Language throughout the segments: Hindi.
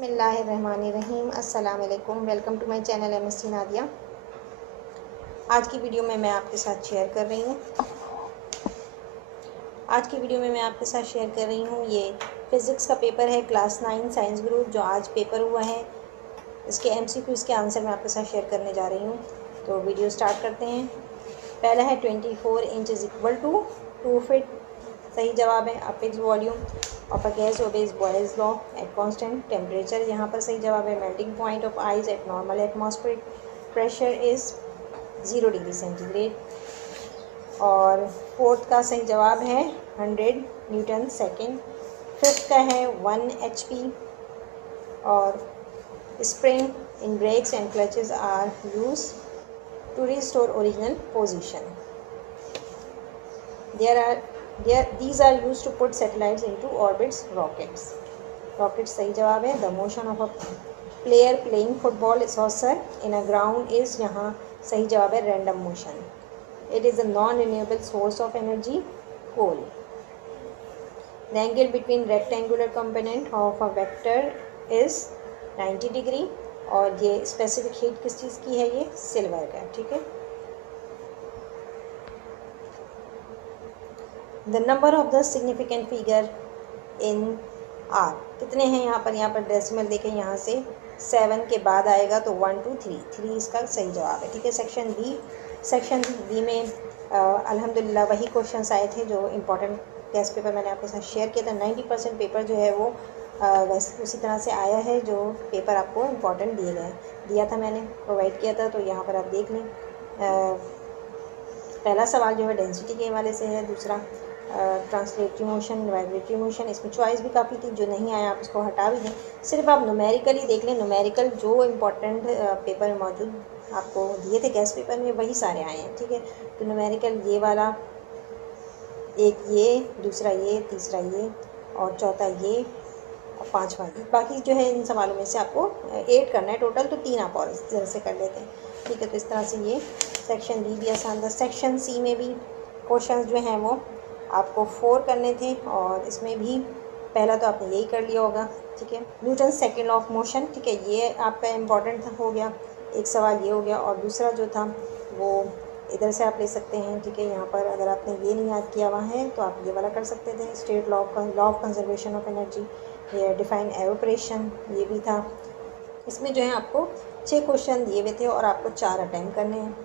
बिस्मिल्लाहिर्रहमानिर्रहीम। अस्सलाम वालेकुम। Welcome to my channel MSc Nadia. आज की वीडियो में मैं आपके साथ शेयर कर रही हूँ ये फ़िज़िक्स का पेपर है, क्लास 9 साइंस ग्रुप, जो आज पेपर हुआ है। इसके एमसीक्यूज़ के आंसर मैं आपके साथ शेयर करने जा रही हूँ। तो वीडियो स्टार्ट करते हैं। पहला है 24 inch is equal to 2 feet. सही जवाब है। A fixed volume of a gas obeys Boyle's law at constant temperature. यहाँ पर सही जवाब है। Melting point of ice at normal atmospheric pressure is 0 degree centigrade. और फोर्थ का सही जवाब है 100 न्यूटन सेकेंड। फिफ्थ का है 1 HP। और spring in brakes and clutches are used to restore original position. These are used to put satellites into orbits. Rockets सही जवाब है। The motion of a player playing football saucer in a ground is, यहाँ सही जवाब है random motion. It is a non-renewable source of energy, coal. The angle between rectangular component of a vector is 90 degree. और ये specific heat किस चीज़ की है? ये सिल्वर का, ठीक है। The number of the significant figure in are कितने हैं? यहाँ पर डेसिमल देखें, यहाँ से 7 के बाद आएगा तो 1 2 3 इसका सही जवाब है, ठीक है। सेक्शन बी में अल्हम्दुलिल्लाह वही क्वेश्चंस आए थे जो इम्पोर्टेंट टेस्ट पेपर मैंने आपके साथ शेयर किया था। 90% पेपर जो है वो वैसे उसी तरह से आया है जो पेपर आपको इम्पोर्टेंट दिया था, मैंने प्रोवाइड किया था। तो यहाँ पर आप देख लें। पहला सवाल जो है डेंसिटी के हवाले से है। दूसरा ट्रांसलेटरी मोशन, वाइब्रेटरी मोशन। इसमें चॉइस भी काफ़ी थी, जो नहीं आया आप उसको हटा भी दें। सिर्फ आप न्यूमेरिकली देख लें। न्यूमेरिकल जो इम्पोर्टेंट पेपर में मौजूद आपको दिए थे गैस पेपर में, वही सारे आए हैं, ठीक है। तो न्यूमेरिकल ये वाला, एक ये, दूसरा ये, तीसरा ये, और चौथा ये, और पाँचवा ये। बाकी जो है इन सवालों में से आपको 8 करना है टोटल, तो 3 आप और इस तरह से कर लेते हैं, ठीक है। तो इस तरह से ये सेक्शन बी भी आसान था। सेक्शन सी में भी क्वेश्चंस जो हैं वो आपको 4 करने थे, और इसमें भी पहला तो आपने यही कर लिया होगा, ठीक है। Newton second law of motion, ठीक है, ये आपका इम्पॉर्टेंट हो गया। एक सवाल ये हो गया, और दूसरा जो था वो इधर से आप ले सकते हैं, ठीक है। यहाँ पर अगर आपने ये नहीं याद किया हुआ है तो आप ये वाला कर सकते थे। State law of conservation of energy, ये डिफाइन एवोपरेशन, ये भी था। इसमें जो है आपको 6 क्वेश्चन दिए हुए थे और आपको 4 अटैम्प्ट करने हैं।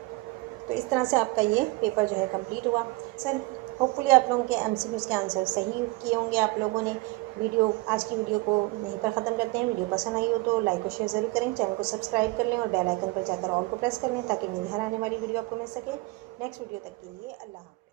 तो इस तरह से आपका ये पेपर जो है कंप्लीट हुआ। सर होपफुली आप लोगों के एमसीक्यूज़ के आंसर सही किए होंगे आप लोगों ने। आज की वीडियो को यहीं पर ख़त्म करते हैं। वीडियो पसंद आई हो तो लाइक और शेयर ज़रूर करें, चैनल को सब्सक्राइब कर लें और बेल आइकन पर जाकर ऑल को प्रेस कर लें ताकि मेरी हर आने वाली वीडियो आपको मिल सके। नेक्स्ट वीडियो तक के लिए अल्लाह हाफ़िज़।